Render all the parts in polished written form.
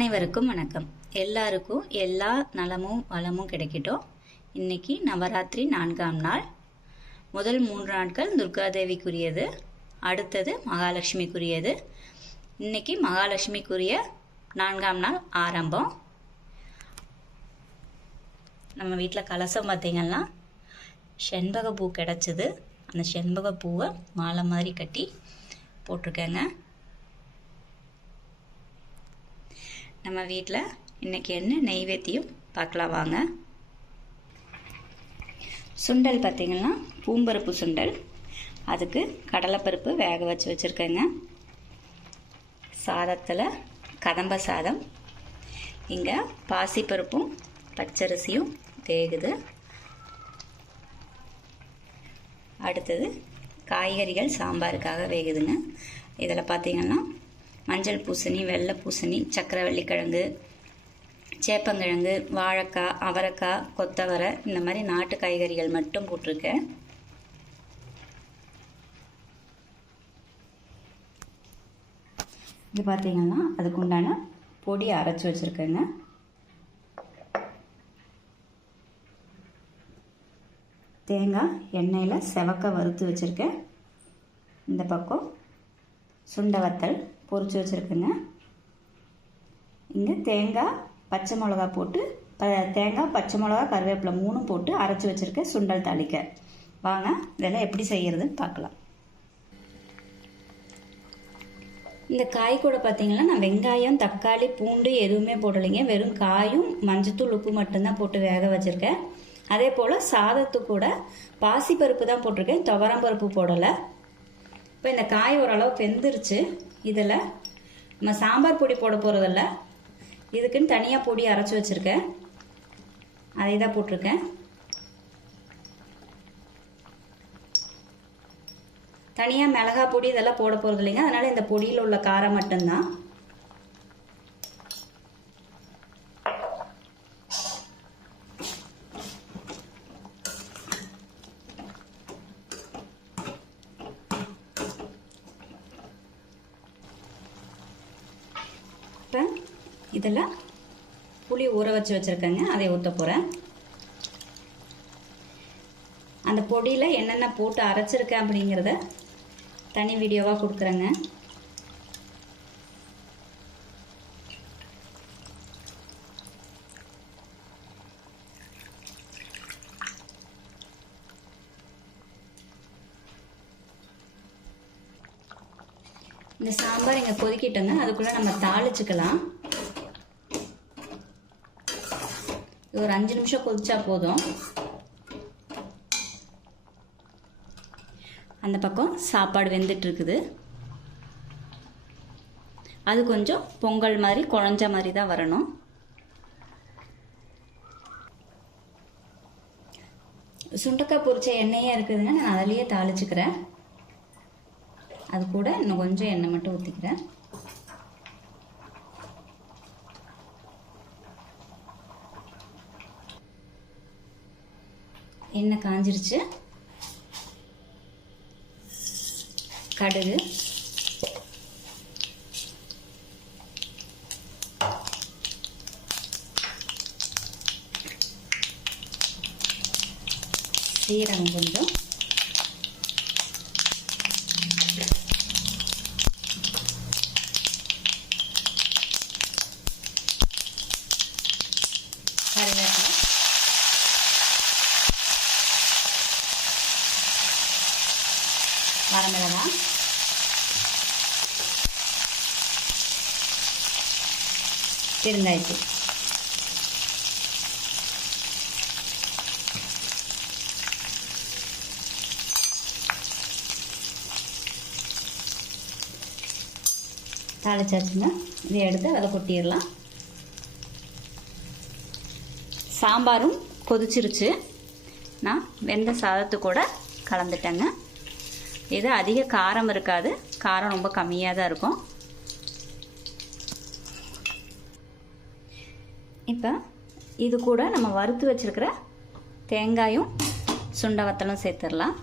அனைவருக்கும் வணக்கம். எல்லாருக்கும் எல்லா நலமும் வளமும் கிடைக்கட்டும். இன்னைக்கு நவராத்திரி 4ஆம் நாள். முதல் 3 நாட்கள் துர்காதேவிக்குரியது, அடுத்தது மகாலட்சுமிக்குரியது. இன்னைக்கு மகாலட்சுமிக்குரிய 4ஆம் நாள் ஆரம்பம். நம்ம வீட்டில் கலசம் பார்த்திங்கன்னா செண்பக பூ கிடச்சிது. அந்த செண்பக பூவை மாலை மாதிரி கட்டி போட்டிருக்கேங்க. நம்ம வீட்டில் இன்றைக்கி என்ன நெய்வேத்தியம் பார்க்கலாம் வாங்க. சுண்டல் பார்த்திங்கன்னா பூம்பருப்பு சுண்டல், அதுக்கு கடலைப்பருப்பு வேக வச்சு வச்சுருக்கேங்க. சாதத்தில் கதம்ப சாதம், இங்கே பாசிப்பருப்பும் பச்சரிசியும் வேகுது. அடுத்தது காய்கறிகள் சாம்பாருக்காக வேகுதுங்க. இதில் பார்த்திங்கன்னா மஞ்சள் பூசணி, வெள்ளை பூசணி, சக்கரவள்ளி கிழங்கு, சேப்பங்கிழங்கு, வாழைக்காய், அவரைக்காய், கொத்தவரை, இந்த மாதிரி நாட்டு காய்கறிகள் மட்டும் போட்டிருக்கேன். இது பார்த்திங்கன்னா அதுக்கு உண்டான பொடி அரைச்சி வச்சுருக்கேங்க. தேங்காய் எண்ணெயில் செவக்க வறுத்து வச்சுருக்கேன். இந்த பக்கம் சுண்டை வத்தல் பொரிச்சு வச்சுருக்கேங்க. இங்கே தேங்காய் பச்சை மிளகா போட்டு தேங்காய் பச்சை மிளகா கருவேப்பிலை 3 போட்டு அரைச்சி வச்சுருக்கேன் சுண்டல் தாளிக்க. வாங்க இதெல்லாம் எப்படி செய்கிறதுன்னு பார்க்கலாம். இந்த காய் கூட பார்த்திங்கன்னா நான் வெங்காயம், தக்காளி, பூண்டு எதுவுமே போடலைங்க. வெறும் காயும் மஞ்சத்தூள், உப்பு மட்டும்தான் போட்டு வேக வச்சுருக்கேன். அதே போல் சாதத்து கூட பாசிப்பருப்பு தான் போட்டிருக்கேன், துவரம்பருப்பு போடலை. இப்போ இந்த காய் ஓரளவு வெந்துருச்சு. இதில் நம்ம சாம்பார் பொடி போட போகிறதில்ல, இதுக்குன்னு தனியாக பொடி அரைச்சி வச்சுருக்கேன், அதை தான் போட்டிருக்கேன். தனியாக மிளகா பொடி இதெல்லாம் போட போகிறது இல்லைங்க, அதனால் இந்த பொடியில் உள்ள காரம் மட்டும்தான். இப்போ இதில் புளி ஊற வச்சு வச்சுருக்கேங்க, அதை ஊற்ற போகிறேன். அந்த பொடியில் என்னென்ன போட்டு அரைச்சிருக்கேன் அப்படிங்கிறத தனி வீடியோவாக கொடுக்குறேங்க. இந்த சாம்பார் இங்கே கொதிக்கிட்டோங்க, அதுக்குள்ளே நம்ம தாளிச்சுக்கலாம். இது ஒரு 5 நிமிஷம் கொதிச்சா போதும். அந்த பக்கம் சாப்பாடு வெந்துட்டு இருக்குது. அது கொஞ்சம் பொங்கல் மாதிரி குழஞ்ச மாதிரி தான் வரணும். சுண்டக்காய் பொரிச்ச எண்ணெயே இருக்குதுங்க, நான் அதிலேயே தாளிச்சுக்கிறேன். அது கூட இன்னும் கொஞ்சம் எண்ணெய் மட்டும் ஊற்றிக்கிறேன். எண்ணெய் காஞ்சிருச்சு. கடுகு, சீரகம் கொஞ்சம், கருவேப்பிலை, வரமிளகாய், பெருங்காயத்தூள். தாளிச்சாச்சுங்க, இதை எடுத்து அதில் கொட்டிடலாம். சாம்பாரும் கொதிச்சிருச்சு. நான் வெந்த சாதத்து கூட கலந்துட்டேங்க. இது அதிக காரம் இருக்காது, காரம் ரொம்ப கம்மியாக தான் இருக்கும். இப்போ இது கூட நம்ம வறுத்து வச்சுருக்கிற தேங்காயும் சுண்டை வத்தலும் சேர்த்துடலாம்.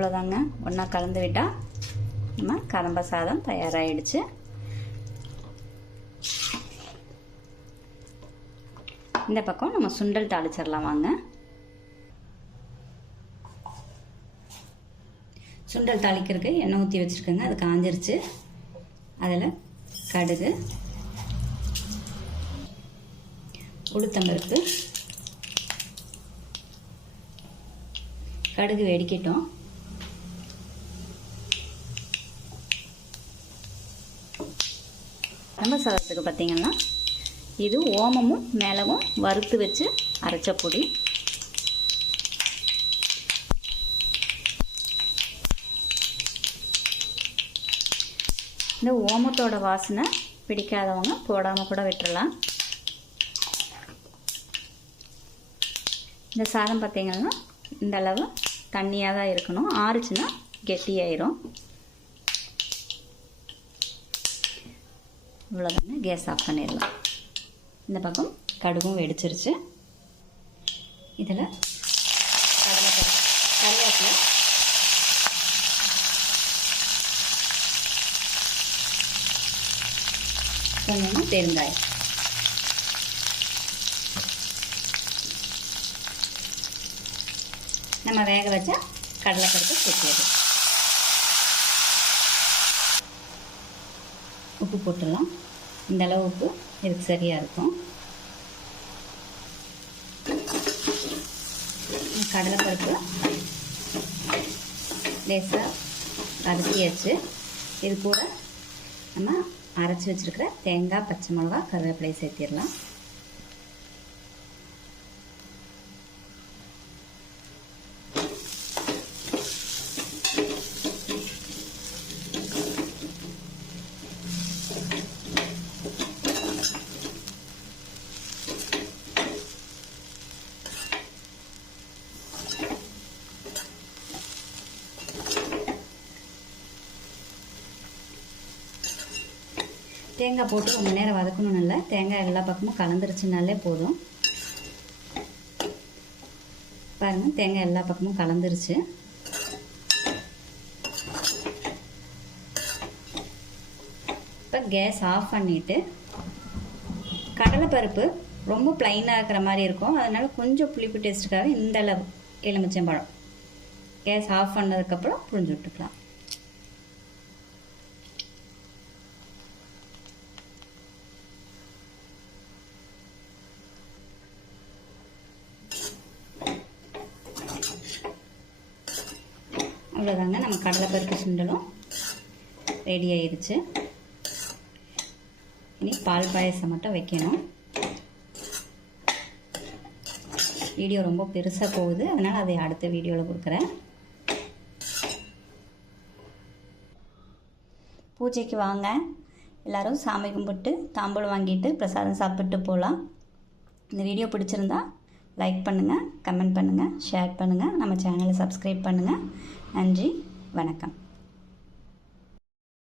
அவ்வளோதாங்க. ஒன்றா கலந்து விட்டால் நம்ம கதம்ப சாதம் தயாராகிடுச்சு. இந்த பக்கம் நம்ம சுண்டல் தாளிச்சிடலாம் வாங்க. சுண்டல் தாளிக்கிறதுக்கு எண்ணெய் ஊற்றி வச்சுருக்கேங்க. அது காஞ்சிருச்சு. அதில் கடுகு, உளுத்தம்பருப்பு, கடுகு வெடிக்கட்டும். கதம்ப சாதத்துக்கு பார்த்திங்கன்னா இது ஓமமும் மிளகும் வறுத்து வச்சு அரைச்ச பொடி. இந்த ஓமத்தோட வாசனை பிடிக்காதவங்க போடாமல் கூட விட்டுறலாம். இந்த சாதம் பார்த்திங்கன்னா இந்த அளவு தண்ணியாக தான் இருக்கணும். ஆறுச்சுன்னா கெட்டியாயிரும். இவ்வளோதாங்க. கேஸ் ஆஃப் பண்ணிடலாம். இந்த பக்கம் கடுகும் வெடிச்சிருச்சு. இதில் கருவேப்பிலை, கொஞ்சமாக பெருங்காயம், நம்ம வேக வச்சா கடலைப்பருப்பு சேர்த்து உப்பு போட்டுடலாம். இந்த அளவு உப்பு இதுக்கு சரியாக இருக்கும். கடலைப்பருப்பு லேசாக அரிசியாச்சு. இது கூட நம்ம அரைச்சி வச்சுருக்கிற தேங்காய், பச்சை மிளகா, கருவேப்பிலை சேர்த்திடலாம். தேங்காய் போட்டு ரொம்ப நேரம் வதக்கணும். இல்லை, தேங்காய் எல்லா பக்கமும் கலந்துருச்சுனாலே போதும். பாருங்கள், தேங்காய் எல்லா பக்கமும் கலந்துருச்சு. இப்போ கேஸ் ஆஃப் பண்ணிவிட்டு, கடலைப்பருப்பு ரொம்ப ப்ளைனாக இருக்கிற மாதிரி இருக்கும். அதனால் கொஞ்சம் புளிப்பு டேஸ்ட்டுக்காக இந்த அளவு எலுமிச்சம்பழம் கேஸ் ஆஃப் பண்ணதுக்கப்புறம் புழிஞ்சு விட்டுக்கலாம். அவ்வளோதாங்க. நம்ம கடலைப்பருப்பு சுண்டலும் ரெடி ஆயிடுச்சு. இனி பால் பாயசம் மட்டும் வைக்கணும். வீடியோ ரொம்ப பெருசாக போகுது, அதனால் அதை அடுத்த வீடியோவில் கொடுக்குறேன். பூஜைக்கு வாங்க எல்லோரும். சாமி கும்பிட்டு தாம்பூலம் வாங்கிட்டு பிரசாதம் சாப்பிட்டு போகலாம். இந்த வீடியோ பிடிச்சிருந்தா லைக் பண்ணுங்கள், கமெண்ட் பண்ணுங்கள், ஷேர் பண்ணுங்கள், நம்ம சேனலை சப்ஸ்கிரைப் பண்ணுங்கள். நன்றி, வணக்கம்.